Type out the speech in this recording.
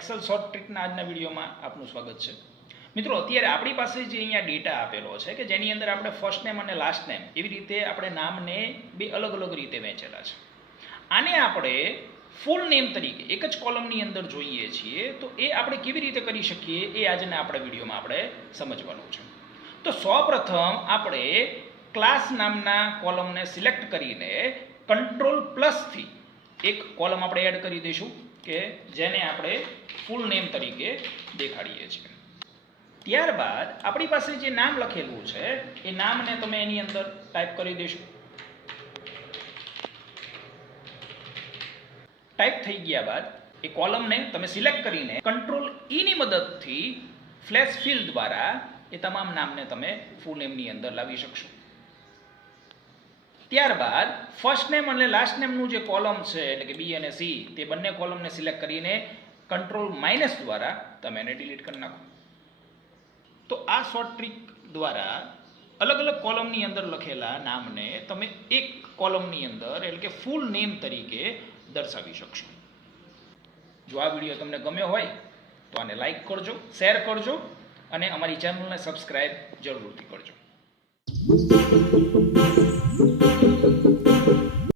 Excel short ટ્રીકના આજના વિડીયોમાં આપનું સ્વાગત છે. મિત્રો, અત્યારે આપણી પાસે જે અહીંયા ડેટા આપેલો છે કે જેની અંદર આપણે ફર્સ્ટ નેમ અને લાસ્ટ નેમ એવી રીતે આપણે નામને બે અલગ અલગ રીતે વહેંચેલા છે. આને આપણે ફૂલ નેમ તરીકે એક જ કોલમની અંદર જોઈએ છીએ, તો એ આપણે કેવી રીતે કરી શકીએ એ આજના આપણા વિડીયોમાં આપણે સમજવાનું છે. તો સૌપ્રથમ આપણે ક્લાસ નામના કોલમને સિલેક્ટ કરીને કંટ્રોલ+થી એક કોલમ આપણે એડ કરી દઈશું કે જેને આપણે ફૂલ નેમ તરીકે દેખાડીએ છીએ. ત્યારબાદ આપણી પાસે જે નામ લખેલું છે એ નામને તમે એની અંદર ટાઈપ કરી દેશો. ટાઈપ થઈ ગયા બાદ એ કોલમને તમે સિલેક્ટ કરીને કંટ્રોલ ની મદદથી ફ્લેશ ફિલ દ્વારા એ તમામ નામને તમે ફૂલ નેમની અંદર લાવી શકશો. ત્યારબાદ ફર્સ્ટ નેમ અને લાસ્ટ નેમનું જે કોલમ છે એટલે કે બી અને સી તે બંને કોલમને સિલેક્ટ કરીને કંટ્રોલ- દ્વારા તમે એને ડિલીટ કરી નાખો. તો આ શોર્ટ ટ્રીક દ્વારા અલગ અલગ કોલમની અંદર લખેલા નામને તમે એક કોલમની અંદર એટલે કે ફૂલ નેમ તરીકે દર્શાવી શકશો. જો આ વિડીયો તમને ગમ્યો હોય તો આને લાઈક કરજો, શેર કરજો અને અમારી ચેનલને સબસ્ક્રાઈબ જરૂરથી કરજો.